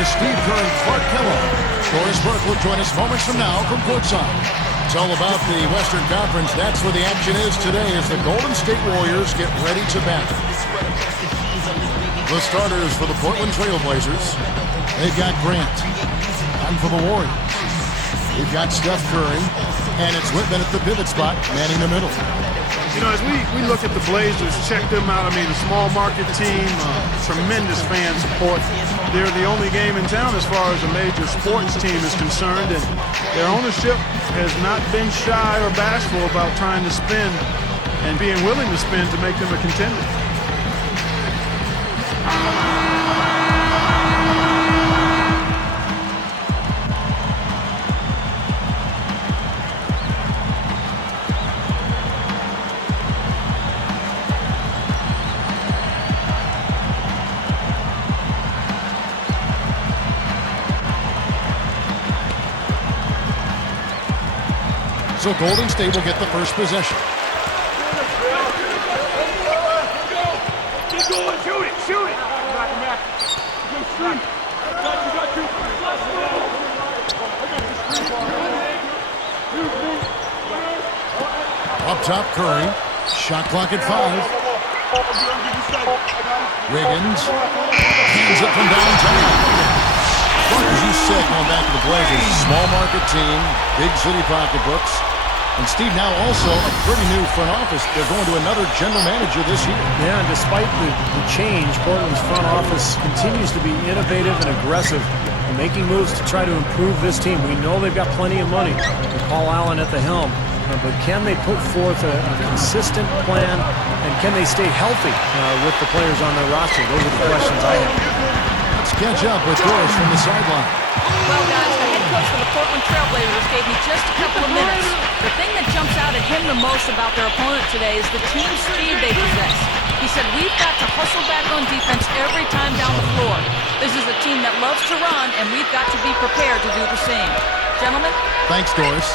with Steve Kerr and Clark Kellogg. Doris Burke will join us moments from now from courtside. It's all about the Western Conference. That's where the action is today as the Golden State Warriors get ready to battle. The starters for the Portland Trailblazers. They've got Grant. And for the Warriors, we've got Steph Curry. And it's Whitman at the pivot spot, manning the middle. You know, as we look at the Blazers, check them out. I mean, a small market team, tremendous fan support. They're the only game in town as far as a major sports team is concerned, and their ownership has not been shy or bashful about trying to spend and being willing to spend to make them a contender. So Golden State will get the first possession. Keep going, shoot it, shoot it. Up top, Curry. Shot clock at 5. Wiggins hands it from downtown. As you said, going back to the Blazers, small market team, big city pocketbooks. And Steve, now also a pretty new front office. They're going to another general manager this year. Yeah, and despite the change, Portland's front office continues to be innovative and aggressive in making moves to try to improve this team. We know they've got plenty of money with Paul Allen at the helm, but can they put forth a consistent plan, and can they stay healthy with the players on their roster? Those are the questions I have. Let's catch up with Doris from the sideline. Well, guys, the head coach for the Portland Trailblazers gave me just a couple of minutes. The thing that jumps out at him the most about their opponent today is the team speed they possess. He said, we've got to hustle back on defense every time down the floor. This is a team that loves to run, and we've got to be prepared to do the same. Gentlemen? Thanks, Doris.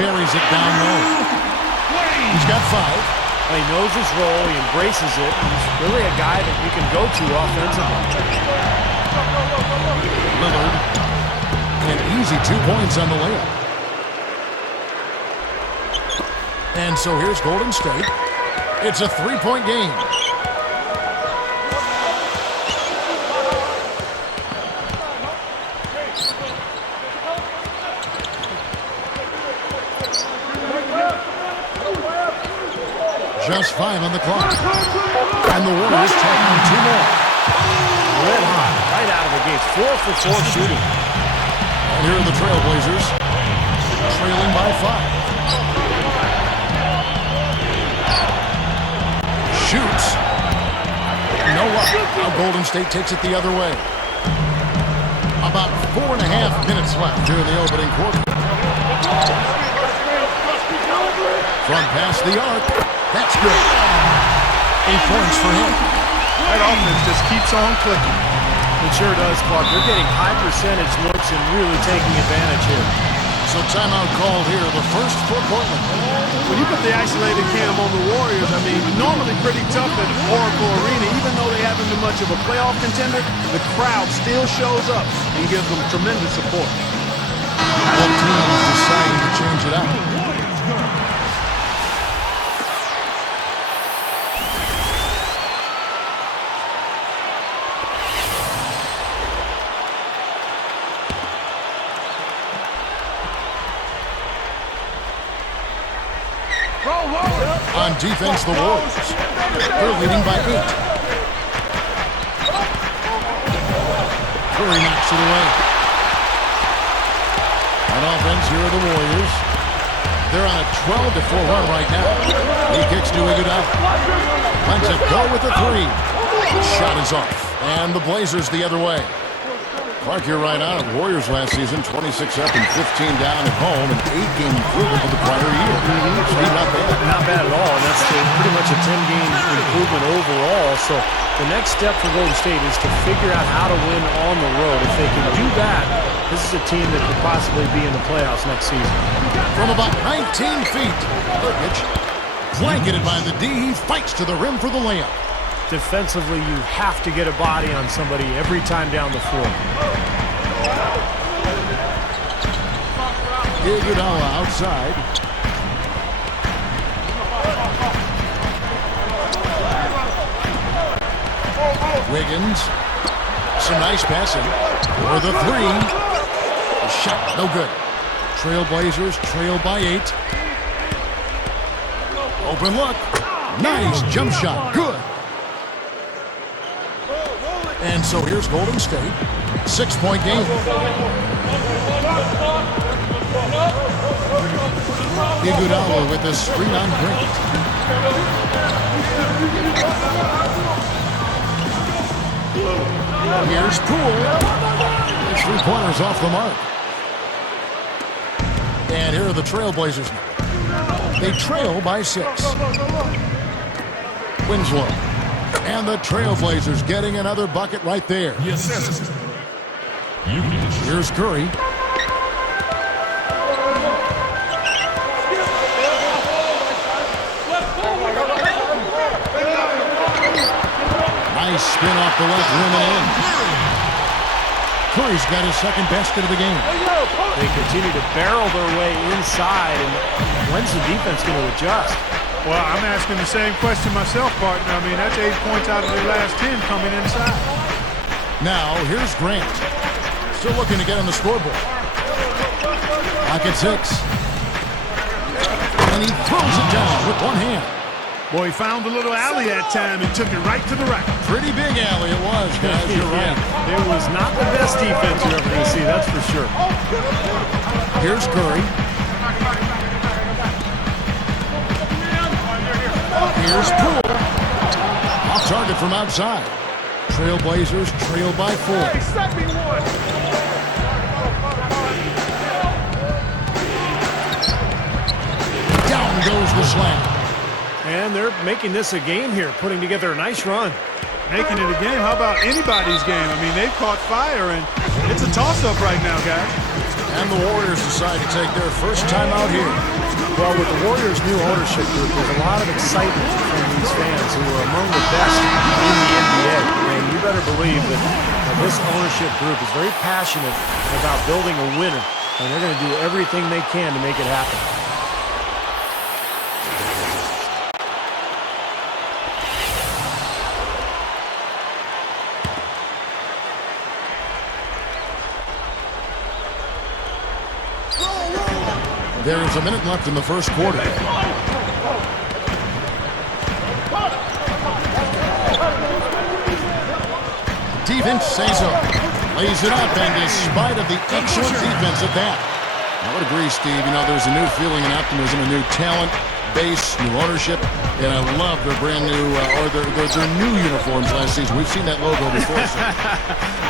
Buries it down low. He's got 5. He knows his role. He embraces it. He's really a guy that you can go to offensively. Lillard. An easy 2 points on the layup. And so here's Golden State. It's a 3-point game. Just 5 on the clock. And the Warriors tack on 2 more. Red hot, right out of the gates. 4 for 4 shooting. And here are the Trailblazers, trailing by 5. Shoots. No luck. Now Golden State takes it the other way. About 4.5 minutes left here in the opening quarter. From past the arc. That's good. 8 points for him. That offense just keeps on clicking. It sure does, Clark. They're getting high percentage looks and really taking advantage here. So timeout called here, the first for Portland. When you put the isolated cam on the Warriors, I mean, normally pretty tough at Oracle Arena. Even though they haven't been much of a playoff contender, the crowd still shows up and gives them tremendous support. What team is deciding to change it out? On defense, the Warriors. They're leading by 8. Curry knocks it away. On offense, here are the Warriors. They're on a 12-4 run right now. He kicks to Iguodala. Lets it go with the 3. Shot is off. And the Blazers the other way. Clark, you're right on it. Warriors last season, 26 up and 15 down at home, an 8-game improvement from the prior year. Steve, not bad. Not bad at all, and that's pretty much a 10-game improvement overall. So the next step for Golden State is to figure out how to win on the road. If they can do that, this is a team that could possibly be in the playoffs next season. From about 19 feet, Nurkic, blanketed by the D, he fights to the rim for the layup. Defensively, you have to get a body on somebody every time down the floor. Iguodala outside. Wiggins. Some nice passing. For the three. The shot, no good. Trailblazers trail by 8. Open look. Nice jump shot. Good. And so here's Golden State. 6-point game. Iguodala with the screen on Grant. Here's Poole. His 3-pointers off the mark. And here are the Trailblazers now. They trail by 6. Winslow. And the Trailblazers getting another bucket right there. Yes. Here's Curry. Nice spin off the left rim and in. Curry's got his second basket of the game. They continue to barrel their way inside, and when's the defense going to adjust? Well, I'm asking the same question myself, partner. I mean, that's 8 points out of their last 10 coming inside. Now, here's Grant. Still looking to get on the scoreboard. Back at 6. And he throws it down with one hand. Boy, he found a little alley that time and took it right to the rack. Pretty big alley it was, guys. You're right. It was not the best defense you're ever going to see, that's for sure. Here's Curry. Here's Poole. Off target from outside. Trailblazers trail by 4. Down goes the slam. And they're making this a game here, putting together a nice run. Making it a game? How about anybody's game? I mean, they've caught fire, and it's a toss-up right now, guys. And the Warriors decide to take their first time out here. Well, with the Warriors' new ownership group, there's a lot of excitement from these fans who are among the best in the NBA. And you better believe that this ownership group is very passionate about building a winner, and they're going to do everything they can to make it happen. There's a minute left in the first quarter. Defense says so. Lays it up, and despite of the excellent defense at that. I would agree, Steve. You know, there's a new feeling and optimism, a new talent base, new ownership, and I love their brand new, their new uniforms last season. We've seen that logo before. So.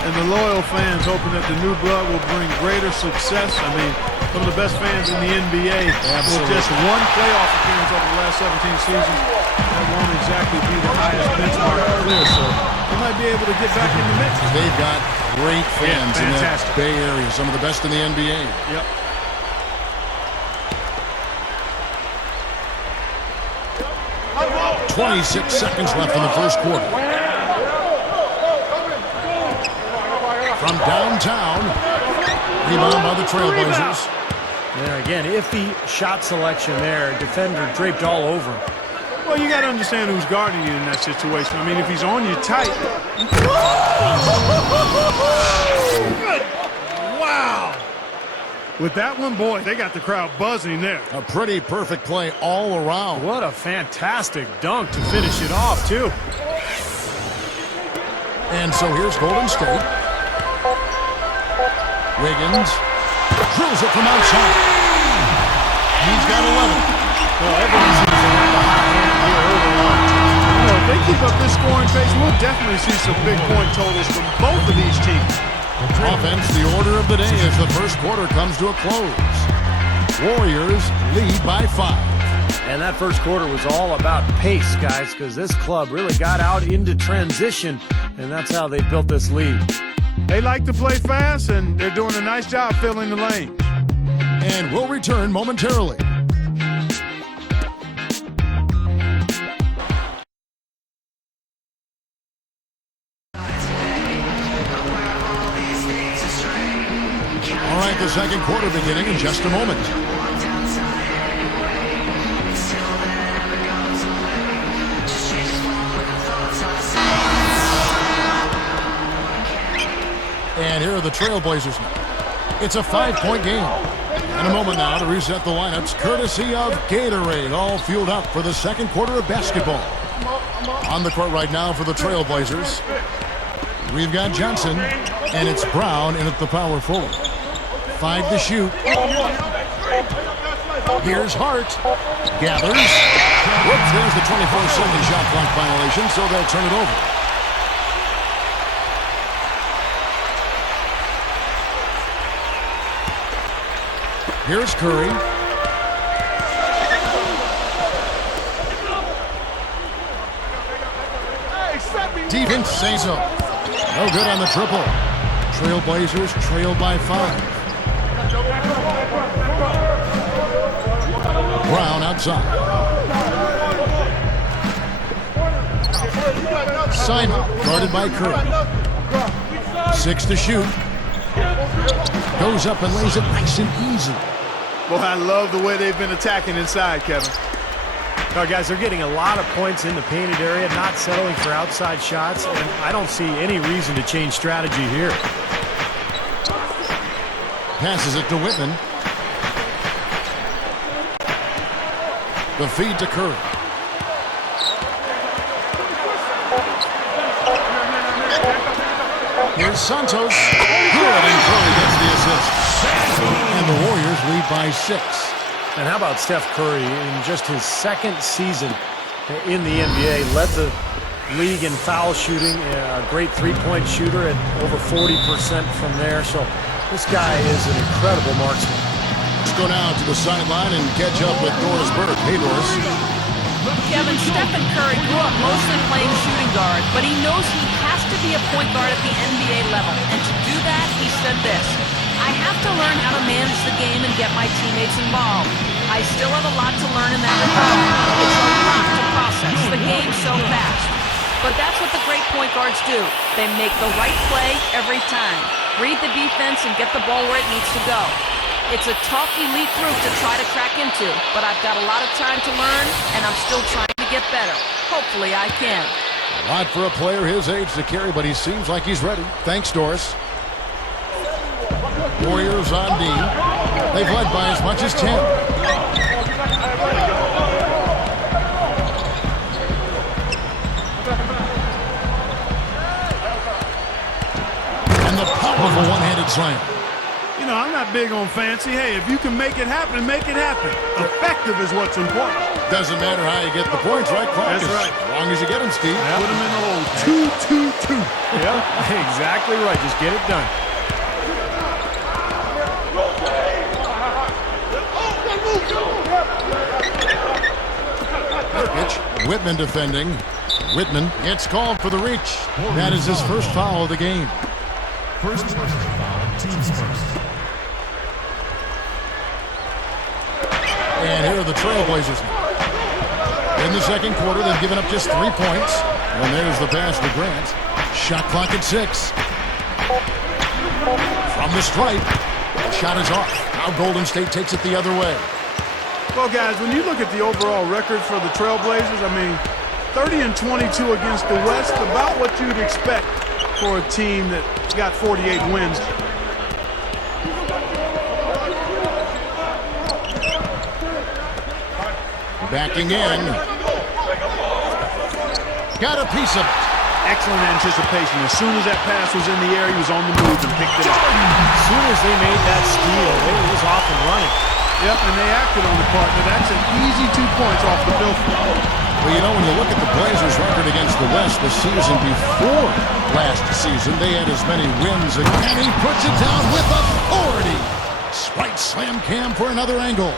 And the loyal fans hoping that the new blood will bring greater success. I mean, some of the best fans in the NBA. With just one playoff appearance over the last 17 seasons, that won't exactly be the highest benchmark clear. So they might be able to get back in the mix. They've got great fans in that fantastic. Bay Area, some of the best in the NBA. Yep. .26 seconds left in the first quarter. From downtown, rebound by the Trailblazers. And again, iffy shot selection there. Defender draped all over him. Well, you got to understand who's guarding you in that situation. I mean, if he's on you tight. Wow. With that one, boy, they got the crowd buzzing there. A pretty perfect play all around. What a fantastic dunk to finish it off, too. And so here's Golden State. Wiggins drills it from outside. He's got 11. Well, everyone seems to have the hot hand here early on. You know, if they keep up this scoring pace, we'll definitely see some big point totals from both of these teams. Offense, the order of the day as the first quarter comes to a close. Warriors lead by 5. And that first quarter was all about pace, guys, because this club really got out into transition, and that's how they built this lead. They like to play fast, and they're doing a nice job filling the lane. And we'll return momentarily. All right, the second quarter beginning in just a moment. And here are the Trailblazers now. It's a 5-point game. And a moment now to reset the lineups, courtesy of Gatorade, all fueled up for the second quarter of basketball. On the court right now for the Trailblazers, we've got Johnson, and it's Brown in at the power forward. 5 to shoot. Here's Hart. Gathers. Whoops, there's the 24-second shot clock violation, so they'll turn it over. Here's Curry. Defense says so. No good on the triple. Trailblazers trail by 5. Brown outside. Simon guarded by Curry. 6 to shoot. Goes up and lays it nice and easy. Boy, I love the way they've been attacking inside, Kevin. Now, guys, they're getting a lot of points in the painted area, not settling for outside shots, and I don't see any reason to change strategy here. Passes it to Whitman. The feed to Curry. Here's Santos. Good, and Curry gets the assist. And the Warriors lead by 6. And how about Steph Curry in just his second season in the NBA, led the league in foul shooting, a great three-point shooter at over 40% from there. So this guy is an incredible marksman. Let's go now to the sideline and catch up with Doris Burke. Hey, Doris. Kevin, Stephen Curry grew up mostly playing shooting guard, but he knows he has to be a point guard at the NBA level. And to do that, he said this: I have to learn how to manage the game and get my teammates involved. I still have a lot to learn in that regard. It's a lot to process. The game's so fast. But that's what the great point guards do. They make the right play every time. Read the defense and get the ball where it needs to go. It's a tough, elite group to try to crack into, but I've got a lot of time to learn, and I'm still trying to get better. Hopefully I can. A lot for a player his age to carry, but he seems like he's ready. Thanks, Doris. Warriors on D. They've led by as much as 10. And the powerful one-handed slam. You know, I'm not big on fancy. Hey, if you can make it happen, make it happen. Effective is what's important. Doesn't matter how you get the points, right, Clark? That's right. As long as you get them, Steve. Put them in the hole. 2-2-2. Yeah, exactly right. Just get it done. Pitch. Whitman defending. Whitman gets called for the reach. That is his first foul of the game. First personal foul, team's first. And here are the Trailblazers. In the second quarter, they've given up just 3 points. And there's the pass to Grant. Shot clock at 6. From the stripe. The shot is off. Now Golden State takes it the other way. Well, guys, when you look at the overall record for the Trailblazers, I mean, 30-22 against the West, about what you'd expect for a team that got 48 wins. Backing in. Got a piece of it. Excellent anticipation. As soon as that pass was in the air, he was on the move and picked it up. As soon as they made that steal, it was off and running. Yep, and they acted on the partner. That's an easy 2 points off the bill. Well, you know, when you look at the Blazers' record against the West the season before last season, they had as many wins. And he puts it down with authority. Right slam cam for another angle.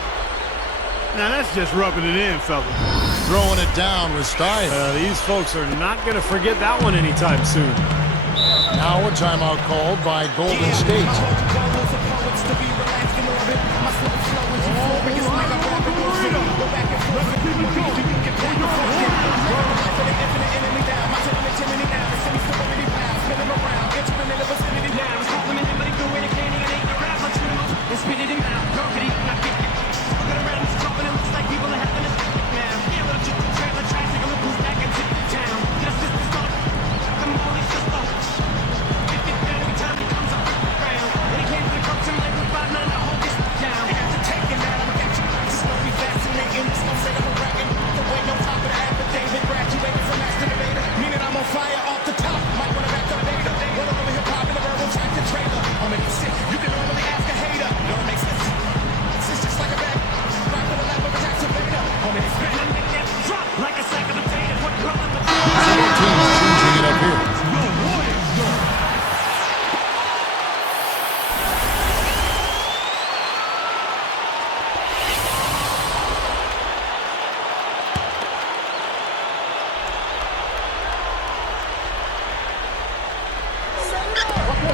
Now that's just rubbing it in, fellas. Throwing it down with style. These folks are not going to forget that one anytime soon. Now a timeout called by Golden State.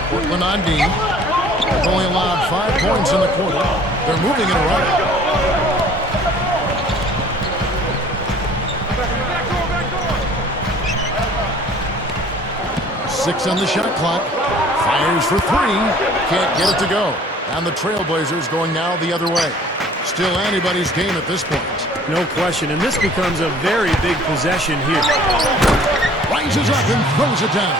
Portland on D. They've only allowed 5 points in the quarter. They're moving it around. Six on the shot clock. Fires for 3. Can't get it to go. And the Trailblazers going now the other way. Still anybody's game at this point. No question, and this becomes a very big possession here. Rises up and throws it down.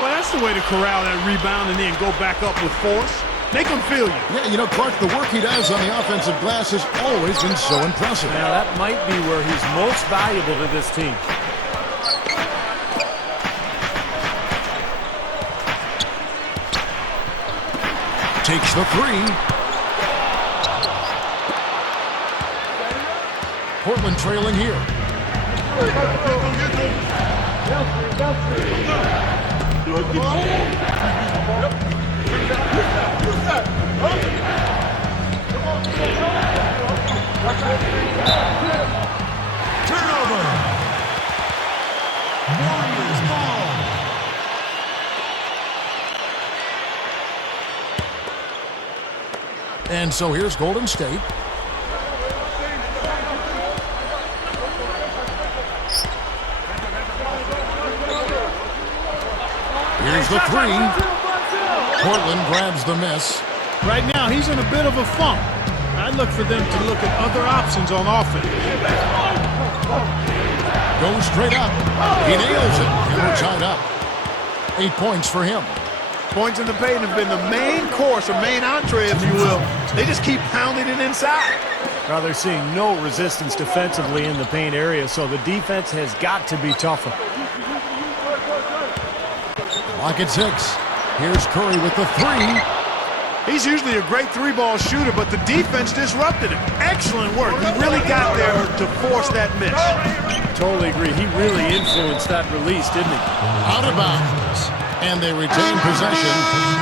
Well, that's the way to corral that rebound and then go back up with force. Make them feel you. Yeah, you know, Clark, the work he does on the offensive glass has always been so impressive. Now, that might be where he's most valuable to this team. Takes the 3. Portland trailing here. Turnover. Warriors ball. And so here's Golden State. Here's the 3. Portland grabs the miss. Right now, he's in a bit of a funk. I'd look for them to look at other options on offense. Goes straight up. He nails it, and we're tied up. 8 points for him. Points in the paint have been the main course, or main entree, if you will. They just keep pounding it inside. Well, they're seeing no resistance defensively in the paint area, so the defense has got to be tougher. Clock at 6. Here's Curry with the 3. He's usually a great three-ball shooter, but the defense disrupted him. Excellent work. He really got there to force that miss. Totally agree. He really influenced that release, didn't he? Out of bounds. And they retain possession.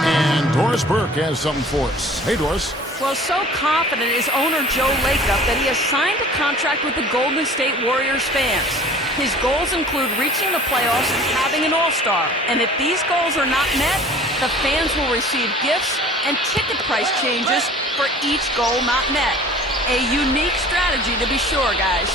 And Doris Burke has something for us. Hey, Doris. Well, so confident is owner Joe Lacob that he has signed a contract with the Golden State Warriors fans. His goals include reaching the playoffs and having an all-star. And if these goals are not met, the fans will receive gifts and ticket price changes for each goal not met. A unique strategy to be sure, guys.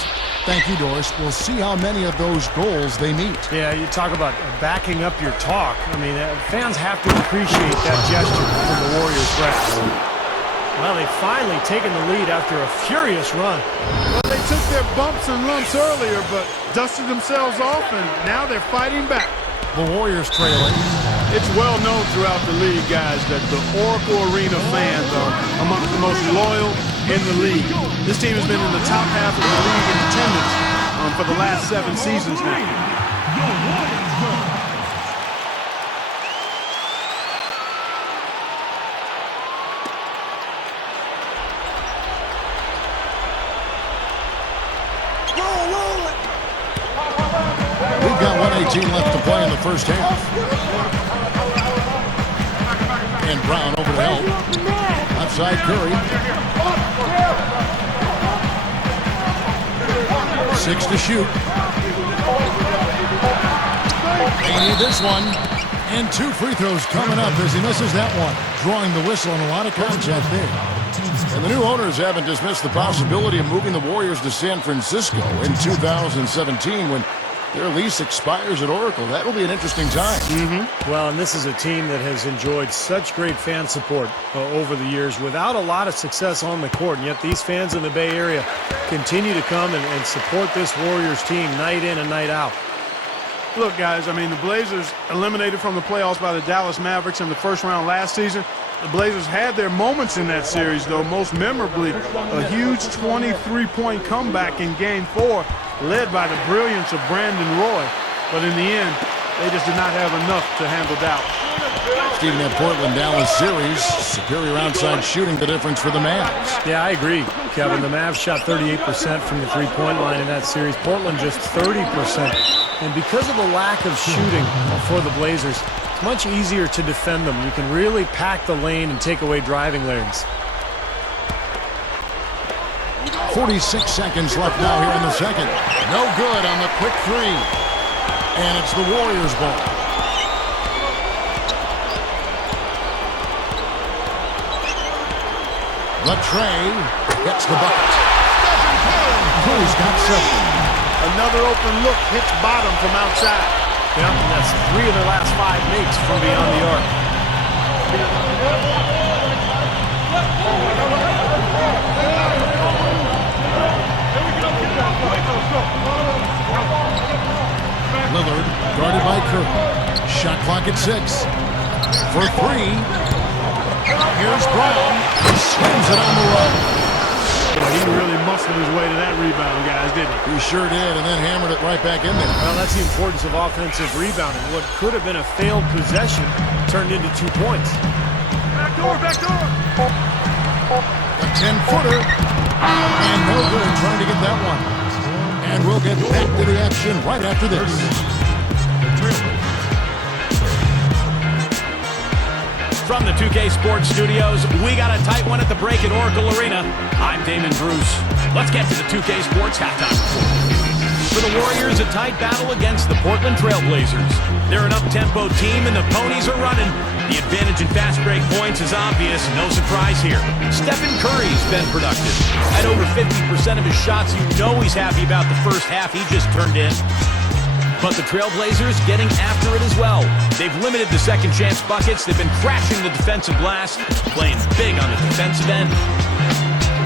Thank you, Doris. We'll see how many of those goals they meet. Yeah, you talk about backing up your talk. I mean, fans have to appreciate that gesture from the Warriors brass. Well, they've finally taken the lead after a furious run. Well, they took their bumps and lumps earlier, but dusted themselves off, and now they're fighting back. The Warriors trailing. It's well known throughout the league, guys, that the Oracle Arena fans are amongst the most loyal in the league. This team has been in the top half of the league in attendance for the last 7 seasons now. 2:18 left to play in the first half. And Brown over to help. Outside Curry. 6 to shoot. They need this one. And 2 free throws coming up as he misses that one. Drawing the whistle and a lot of contact there. And the new owners haven't dismissed the possibility of moving the Warriors to San Francisco in 2017 when their lease expires at Oracle. That will be an interesting time. Well, and this is a team that has enjoyed such great fan support over the years without a lot of success on the court. And yet these fans in the Bay Area continue to come and support this Warriors team night in and night out. Look, guys, I mean, the Blazers eliminated from the playoffs by the Dallas Mavericks in the first round last season. The Blazers had their moments in that series, though, most memorably a huge 23-point comeback in Game 4, led by the brilliance of Brandon Roy. But in the end, they just did not have enough to handle Dallas. Stephen, that Portland-Dallas series, superior outside shooting, the difference for the Mavs. Yeah, I agree, Kevin. The Mavs shot 38% from the three-point line in that series. Portland just 30%. And because of the lack of shooting for the Blazers, it's much easier to defend them. You can really pack the lane and take away driving lanes. 46 seconds left now here in the second. No good on the quick three. And it's the Warriors' ball. Latrey gets the bucket. Cruz got 7. Another open look hits bottom from outside. Yeah, and that's 3 of their last 5 makes from beyond the arc. Lillard guarded by Curry. Shot clock at 6. For 3. Here's Brown. He slams it on the road. Well, he really muscled his way to that rebound, guys, didn't he? He sure did, and then hammered it right back in there. Well, that's the importance of offensive rebounding. What could have been a failed possession turned into 2 points. Back door, back door. A 10-footer. And no good trying to get that one. And we'll get back to the action right after this. From the 2K Sports Studios, we got a tight one at the break at Oracle Arena. I'm Damon Bruce. Let's get to the 2K Sports halftime. For the Warriors, a tight battle against the Portland Trailblazers. They're an up-tempo team, and the ponies are running. The advantage in fast break points is obvious. No surprise here. Stephen Curry's been productive. At over 50% of his shots, you know he's happy about the first half he just turned in. But the Trailblazers getting after it as well. They've limited the second chance buckets. They've been crashing the defensive glass, playing big on the defensive end.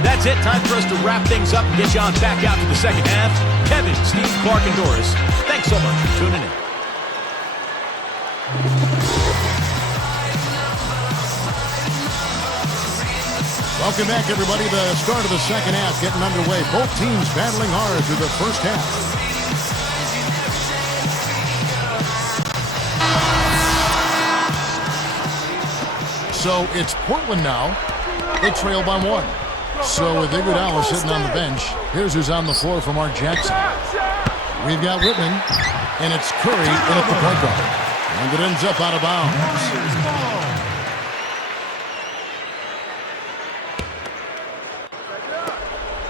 That's it. Time for us to wrap things up and get you on back out to the second half. Kevin, Steve, Clark, and Doris, thanks so much for tuning in. Welcome back, everybody. The start of the second half getting underway. Both teams battling hard through the first half. So it's Portland now. They trail by 1. So with Iguodala sitting on the bench, here's who's on the floor for Mark Jackson. We've got Whitman, and it's Curry in at the point guard. And it ends up out of bounds.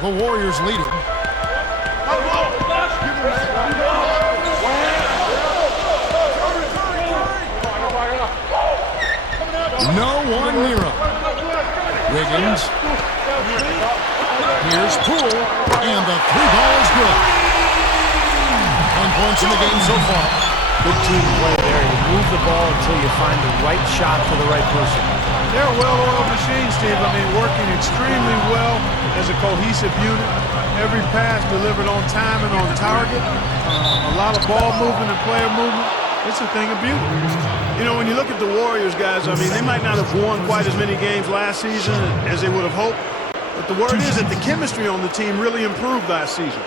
The Warriors leading. No one near him. Wiggins. Here's Poole. And the 3-ball is good. 10 points in the game so far. Good team play there. You move the ball until you find the right shot for the right person. They're a well-oiled machine, Steve. I mean, working extremely well as a cohesive unit. Every pass delivered on time and on target. A lot of ball movement and player movement. It's a thing of beauty. You know, when you look at the Warriors, guys, I mean, they might not have won quite as many games last season as they would have hoped. But the word is that the chemistry on the team really improved last season.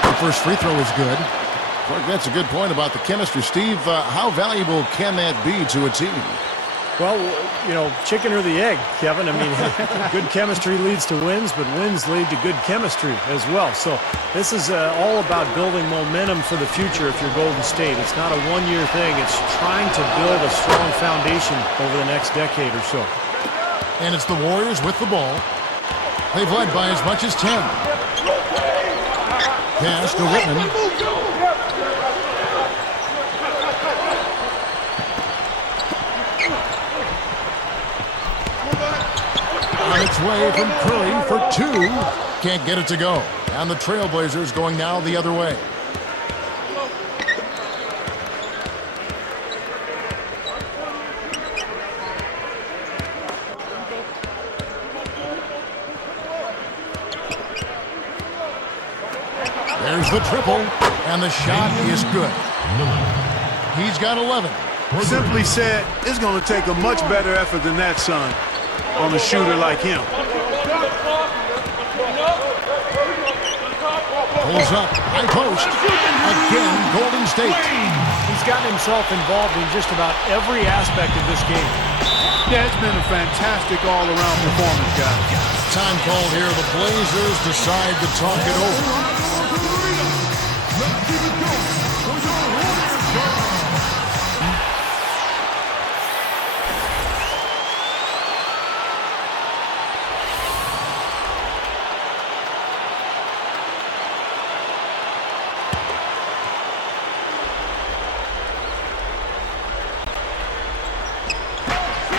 The first free throw is good. Clark, that's a good point about the chemistry. Steve, how valuable can that be to a team? Well, you know, chicken or the egg, Kevin. I mean, good chemistry leads to wins, but wins lead to good chemistry as well. So this is all about building momentum for the future if you're Golden State. It's not a one-year thing. It's trying to build a strong foundation over the next decade or so. And it's the Warriors with the ball. They've led by as much as 10. Pass to Whitman. On its way from Curry for 2. Can't get it to go. And the Trailblazers going now the other way. There's the triple, and the shot is good. He's got 11. Simply said, it's going to take a much better effort than that, son, on a shooter like him. Pulls up, high post. Again, Golden State. He's gotten himself involved in just about every aspect of this game. Yeah, it's been a fantastic all-around performance, guys. Time called here. The Blazers decide to talk it over.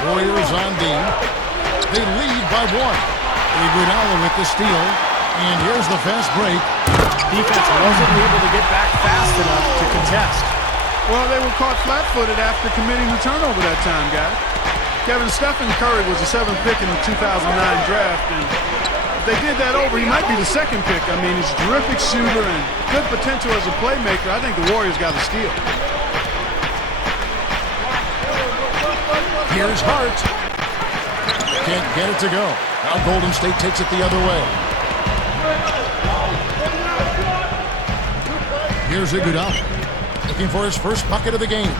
Warriors on D. They lead by 1. Iguodala with the steal. And here's the fast break. Defense wasn't able to get back fast enough to contest. Well, they were caught flat-footed after committing the turnover that time, guys. Kevin, Stephen Curry was the 7th pick in the 2009 draft, and if they did that over, he might be the 2nd pick. I mean, he's a terrific shooter and good potential as a playmaker. I think the Warriors got a steal. Here's Hart. Can't get it to go. Now Golden State takes it the other way. Here's Iguodala, looking for his first bucket of the game.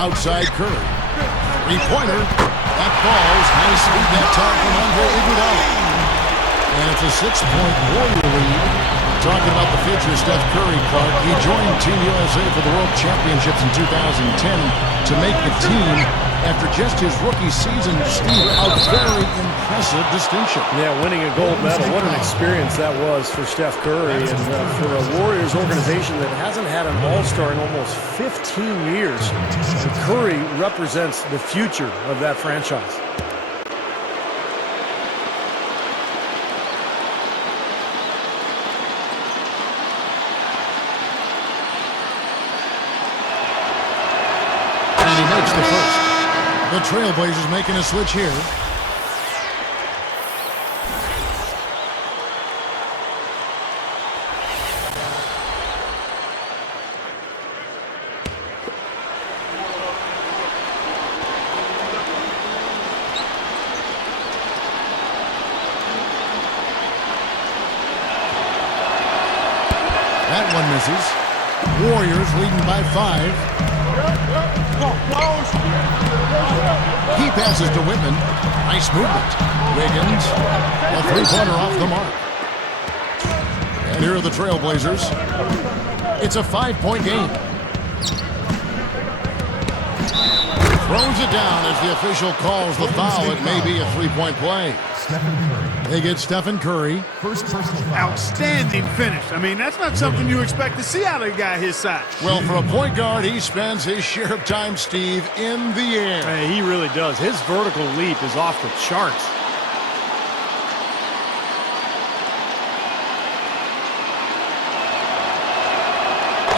Outside Curry. Three-pointer. That falls. Nice lead that time from Andre Iguodala. And it's a 6-point Warrior lead. Talking about the future, Steph Curry, Clark. He joined Team USA for the World Championships in 2010 to make the team after just his rookie season. Steve, a very impressive distinction. Yeah, winning a gold medal. What an experience that was for Steph Curry and for a Warriors organization that hasn't had an all-star in almost 15 years. Curry represents the future of that franchise. And he makes the first. The Trailblazers making a switch here. That one misses. Warriors leading by 5. He passes to Whitman. Nice movement. Wiggins. A three-pointer off the mark. And here are the Trailblazers. It's a 5-point game. Throws it down as the official calls the foul. It may be a 3-point play. They get Stephen Curry. Outstanding finish. I mean, that's not something you expect to see out of a guy his size. Well, for a point guard, he spends his share of time, Steve, in the air. Hey, he really does. His vertical leap is off the charts.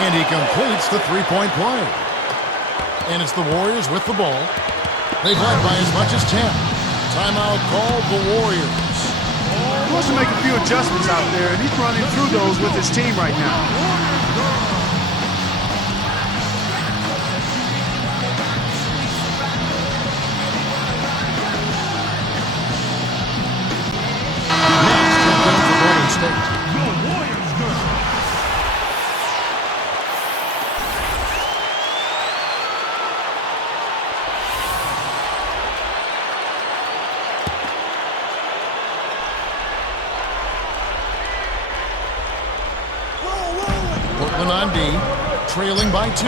And he completes the 3-point play. And it's the Warriors with the ball. They've led by as much as 10. Timeout called the Warriors. He wants to make a few adjustments out there, and he's running through those with his team right now. Next, check in for Golden State. Portland on D, trailing by 2.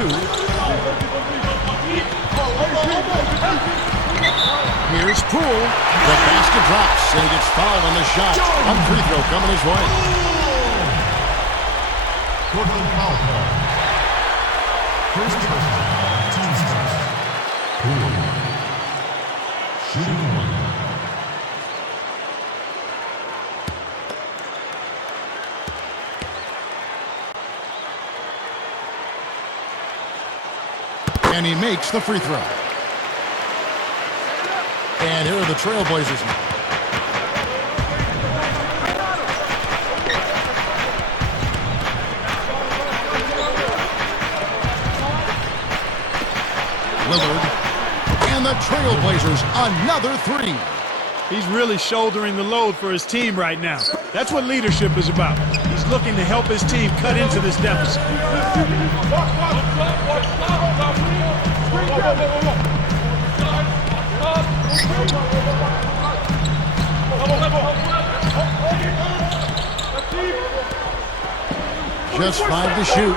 Here's Poole. The basket drops, and he gets fouled on the shot. One free throw coming his way. Portland foul call. First touchdown, team foul. Poole. Shooting 1. And he makes the free throw. And here are the Trailblazers now. Lillard. And the Trailblazers, another 3. He's really shouldering the load for his team right now. That's what leadership is about. He's looking to help his team cut into this deficit. Just 5 to shoot.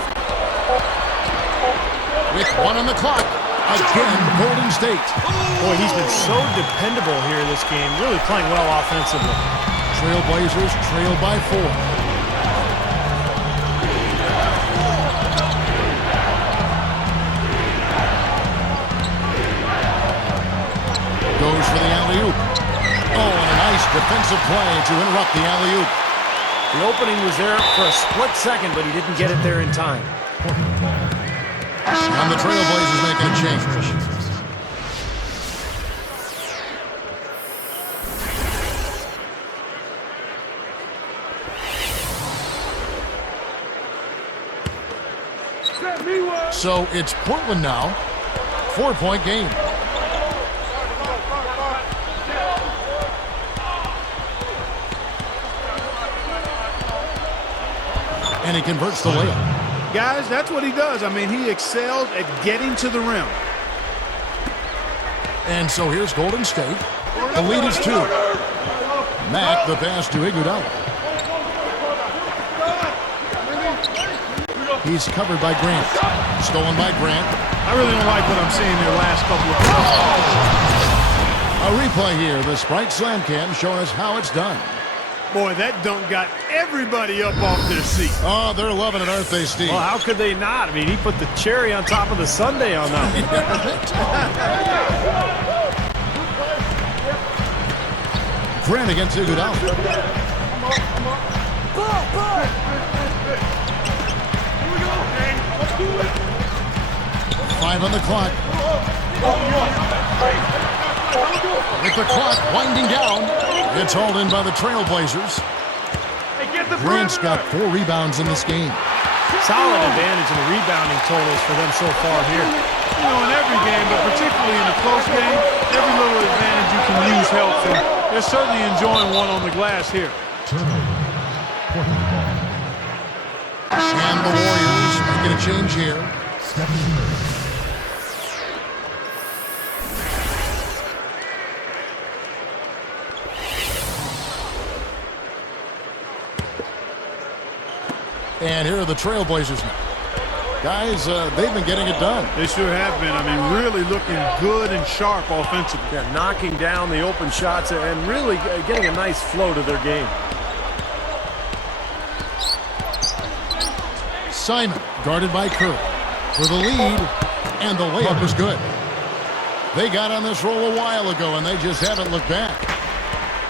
With 1 on the clock. Again, Golden State. Boy, he's been so dependable here in this game, really playing well offensively. Trailblazers trail by 4. Goes for the alley-oop. Oh, and a nice defensive play to interrupt the alley-oop. The opening was there for a split second, but he didn't get it there in time. And the Trailblazers making a change. So it's Portland now. 4-point game. And he converts the layup. Guys, that's what he does. I mean, he excels at getting to the rim. And so here's Golden State. The lead is 2. Mack, the pass to Iguodala. He's covered by Grant. Stolen by Grant. I really don't like what I'm seeing their last couple of A replay here. The Sprite Slam Cam showing us how it's done. Boy, that dunk got everybody up off their seat. Oh, they're loving it, aren't they, Steve? Well, how could they not? I mean, he put the cherry on top of the sundae on that one. Grant against Iguodala. 5 on the clock. With the clock winding down, it's hauled in by the Trailblazers. Grant's got 4 rebounds in this game. Solid advantage in the rebounding totals for them so far here. You know, in every game, but particularly in a close game, every little advantage you can use helps, and they're certainly enjoying one on the glass here. And the Warriors making a change here. And here are the Trailblazers now. Guys, they've been getting it done. They sure have been. I mean, really looking good and sharp offensively. Yeah, knocking down the open shots and really getting a nice flow to their game. Simon, guarded by Kerr, for the lead, and the layup is good. They got on this roll a while ago, and they just haven't looked back.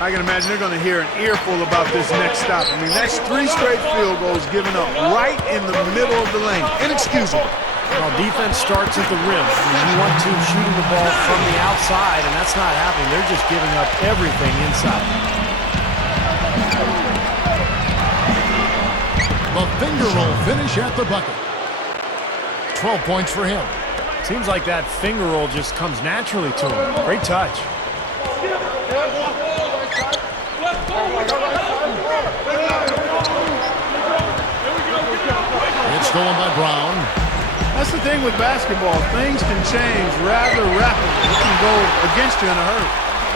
I can imagine they're going to hear an earful about this next stop. I mean, that's 3 straight field goals given up right in the middle of the lane. Inexcusable. Well, defense starts at the rim. I mean, you want to shooting the ball from the outside, and that's not happening. They're just giving up everything inside. The finger roll finish at the bucket. 12 points for him. Seems like that finger roll just comes naturally to him. Great touch. It's stolen by Brown. That's the thing with basketball. Things can change rather rapidly. It can go against you in a hurry.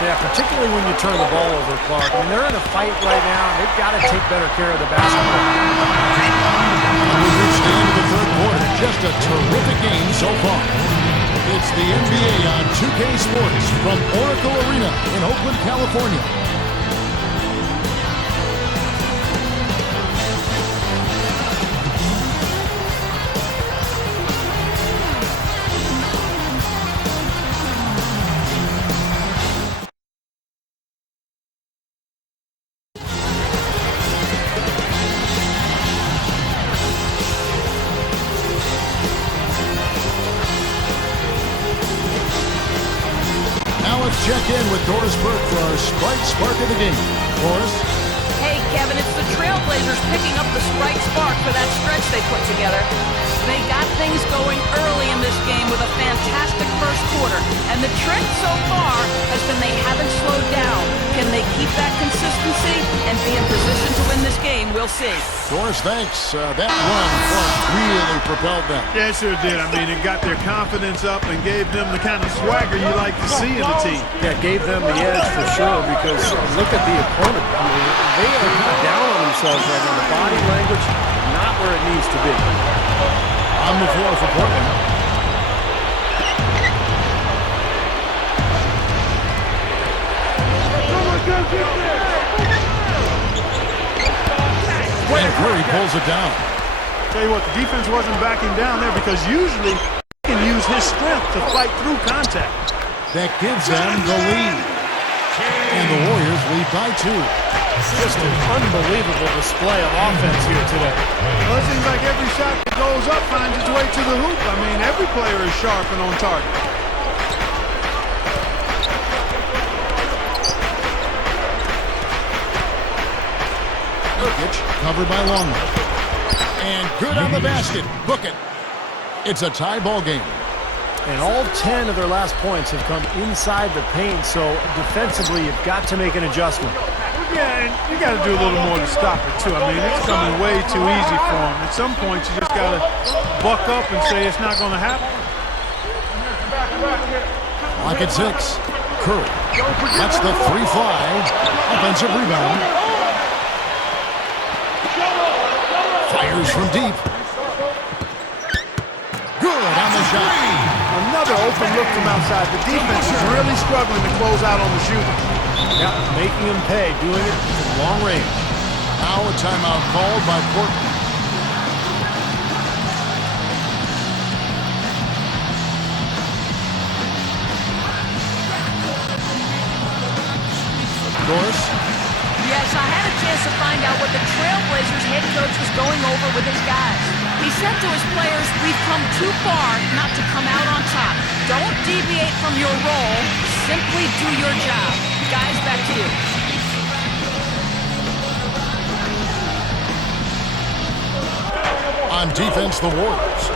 Yeah, particularly when you turn the ball over, Clark. I mean, they're in a fight right now. They've got to take better care of the basketball. We reached the end of just a terrific game so far. It's the NBA on 2K Sports from Oracle Arena in Oakland, California. Let's check in with Doris Burke for our Sprite Spark of the game. Doris? Hey, Kevin, it's the Trailblazers picking up the Sprite Spark for that stretch they put together. They got things going early in this game with a fantastic first quarter, and the trick so far has been they haven't slowed down. Can they keep that consistency and be in position to win this game? We'll see. Doris, thanks. That run really propelled them. Yeah, it sure did. I mean, it got their confidence up and gave them the kind of swagger you like to see in a team. Yeah, gave them the edge for sure, because look at the opponent. I mean, they are kind of down on themselves right now. The body language, not where it needs to be. On the floor for Portland. And Curry pulls it down. Tell you what, the defense wasn't backing down there because usually he can use his strength to fight through contact. That gives them the lead. And the Warriors lead by 2. Just an unbelievable display of offense here today. Well, it seems like every shot that goes up finds its way to the hoop. I mean, every player is sharp and on target. Covered by Longman. And good on the basket. Book it. It's a tie ball game. And all 10 of their last points have come inside the paint, so defensively you've got to make an adjustment. Yeah, and you got to do a little more to stop it, too. I mean, it's coming way too easy for them. At some point, you just got to buck up and say it's not going to happen. Lock at 6. Curry. That's the 3 fly. Offensive rebound. Fires from deep. Good on the shot. Another open look from outside. The defense is really struggling to close out on the shooter. Yeah, making him pay, doing it from long range. Now a timeout called by Portland. Doris? Yes, I had a chance to find out what the Trailblazers head coach was going over with his guys. He said to his players, we've come too far not to come out on top. Don't deviate from your role. Simply do your job. Guys, back to you. On defense, the Warriors.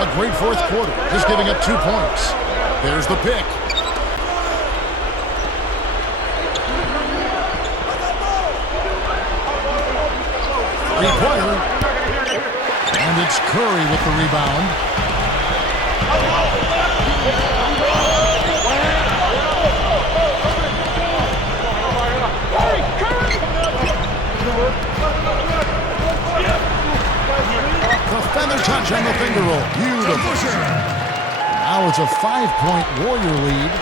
A great fourth quarter, just giving up 2 points. There's the pick. Three-pointer. And it's Curry with the rebound. The feather touch on the finger roll. Beautiful. Now it's a 5-point Warrior lead.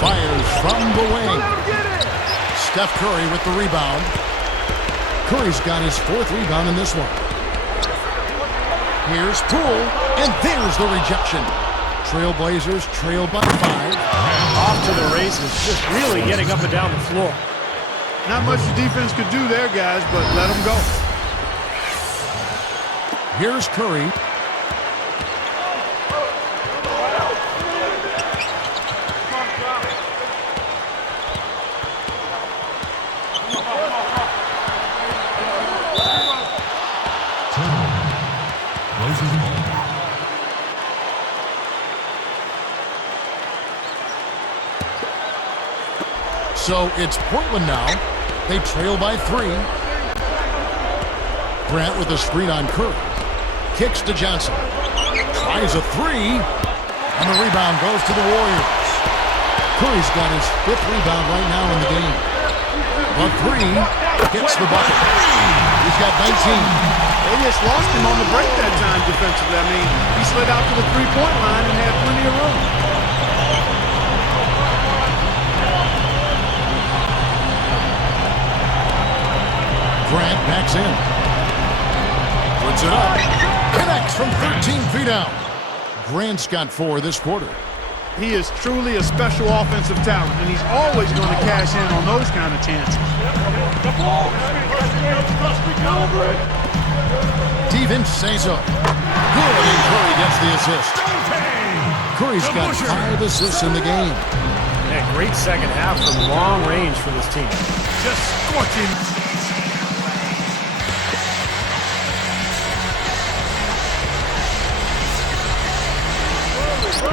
Fires from the wing. Steph Curry with the rebound. Curry's got his 4th rebound in this one. Here's Poole, and there's the rejection. Trailblazers trail by 5. Off to the races, just really getting up and down the floor. Not much the defense could do there, guys, but let them go. Here's Curry. So it's Portland now. They trail by 3. Grant with a screen on Curry. Kicks to Johnson. Tries a 3. And the rebound goes to the Warriors. Curry's got his 5th rebound right now in the game. A three. Gets the bucket. He's got 19. They just lost him on the break that time defensively. I mean, he slid out to the three-point line and had plenty of room. Grant backs in. Puts it up. Connects from 13 feet out. Grant's got 4 this quarter. He is truly a special offensive talent, and he's always going to cash in on those kind of chances. Stevens says so. Good, and Curry gets the assist. Curry's got 5 assists in the game. Yeah, great second half from long range for this team. Just scorching.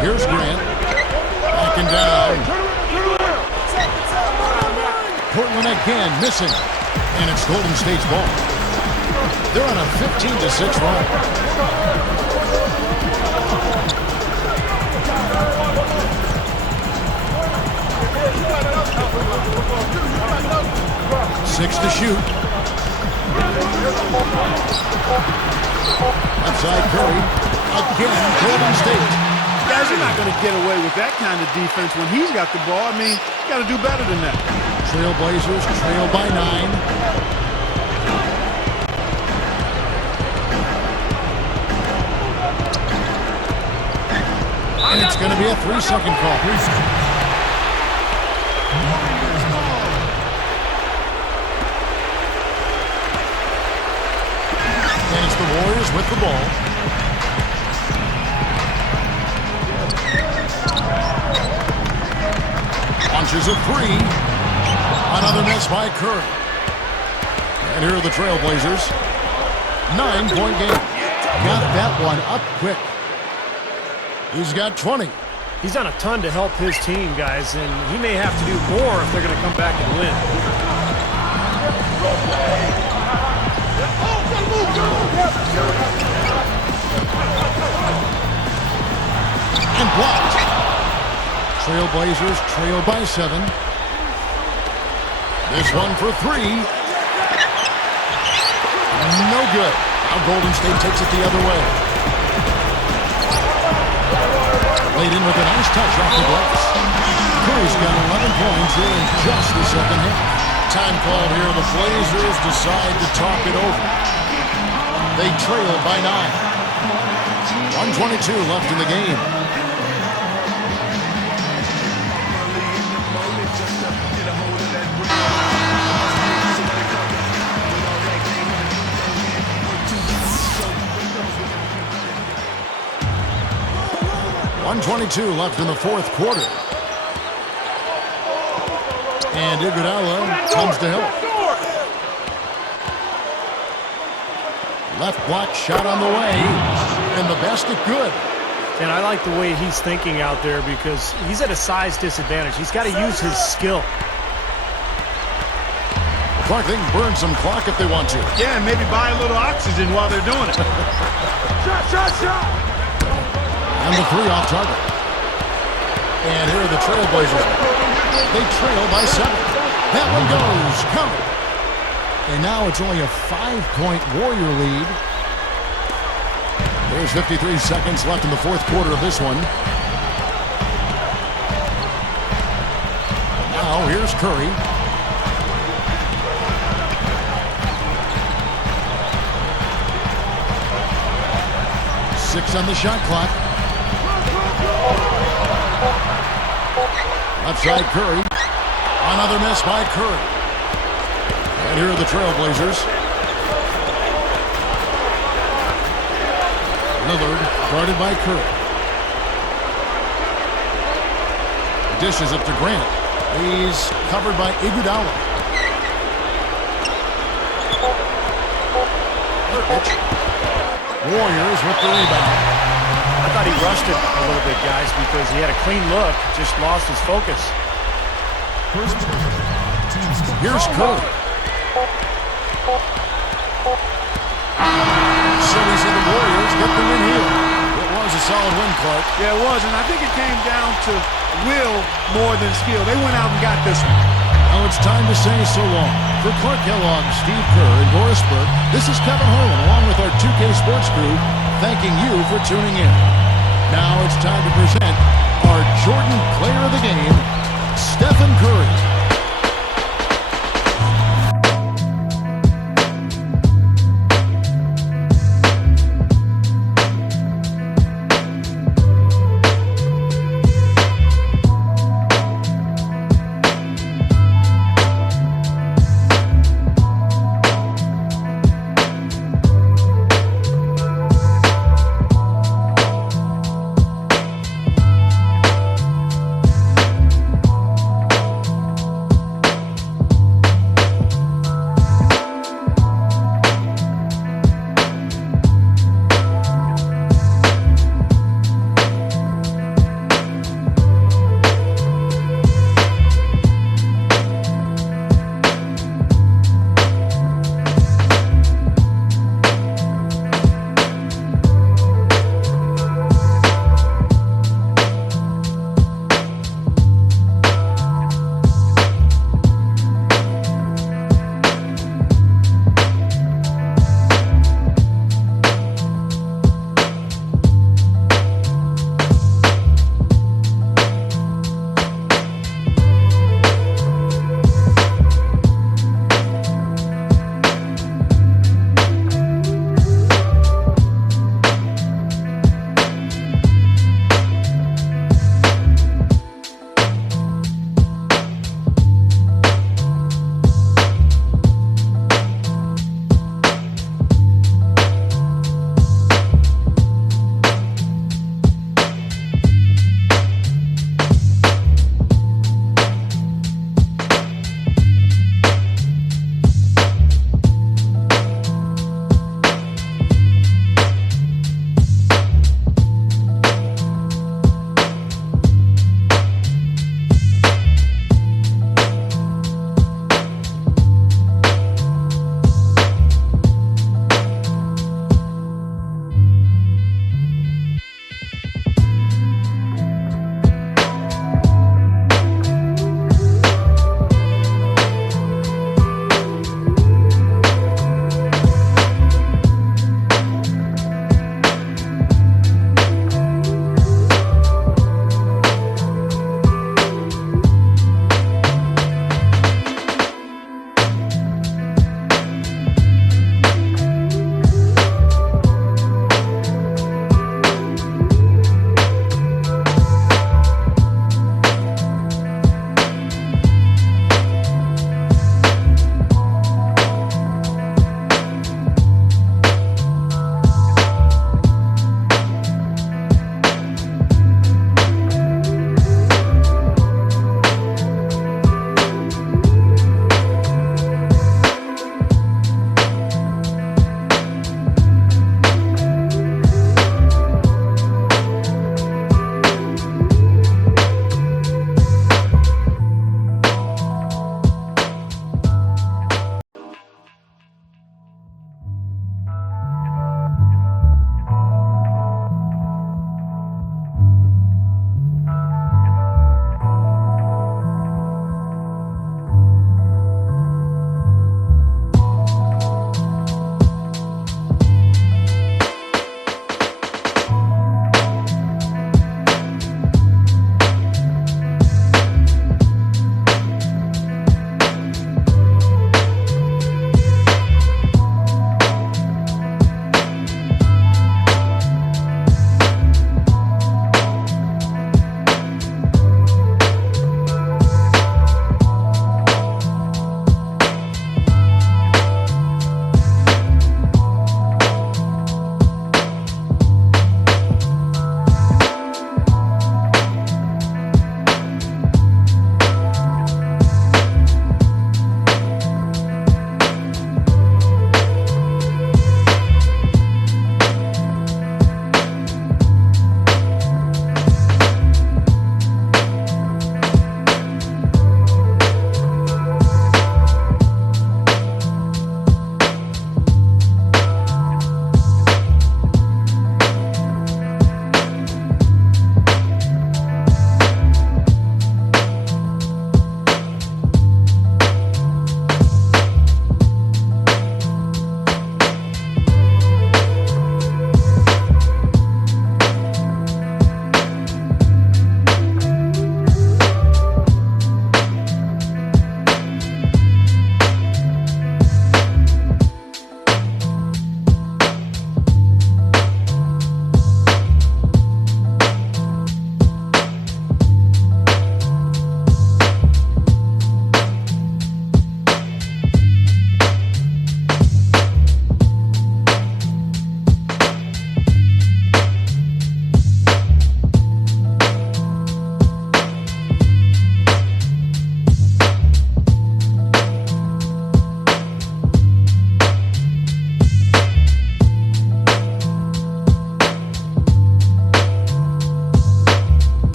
Here's Grant. Backing down. Portland again missing. And it's Golden State's ball. They're on a 15-6 run. Six to shoot. Outside Curry. Again, Golden State. Guys, you're not going to get away with that kind of defense when he's got the ball. I mean, you got to do better than that. Trailblazers trail by 9. And it's going to be a 3-second call. And it's the Warriors with the ball. Launches a 3. Another miss by Curry. And here are the Trailblazers. 9-point game. Got that one up quick. He's got 20. He's done a ton to help his team, guys, and he may have to do more if they're going to come back and win. And blocked. Trailblazers trail by 7. This one for 3. No good. Now Golden State takes it the other way. Laid in with a nice touch off the glass. Curry's got 11 points here in just the second half. Time called here. The Blazers decide to talk it over. They trail by 9. 1:22 left in the game. .22 left in the fourth quarter. And Iguodala comes to help. Left block shot on the way. And the basket good. And I like the way he's thinking out there because he's at a size disadvantage. He's got to use his skill. Clark, they can burn some clock if they want to. Yeah, and maybe buy a little oxygen while they're doing it. Shot! And the 3 off target. And here are the Trailblazers. They trail by 7. That one goes. Covered. And now it's only a 5-point Warrior lead. There's 53 seconds left in the fourth quarter of this one. Now here's Curry. Six on the shot clock. Left side Curry. Another miss by Curry. And here are the Trailblazers. Lillard guarded by Curry. Dishes it to Grant. He's covered by Iguodala. Pitch. Warriors with the rebound. I thought he rushed it a little bit, guys, because he had a clean look, just lost his focus. Here's Curry. So we see the Warriors get the win here. It was a solid win, Clark. Yeah, it was, and I think it came down to will more than skill. They went out and got this one. Well, it's time to say so long. For Clark Kellogg, Steve Kerr, and Boris Burke, this is Kevin Harlan along with our 2K Sports crew thanking you for tuning in. Now it's time to present our Jordan Player of the Game, Stephen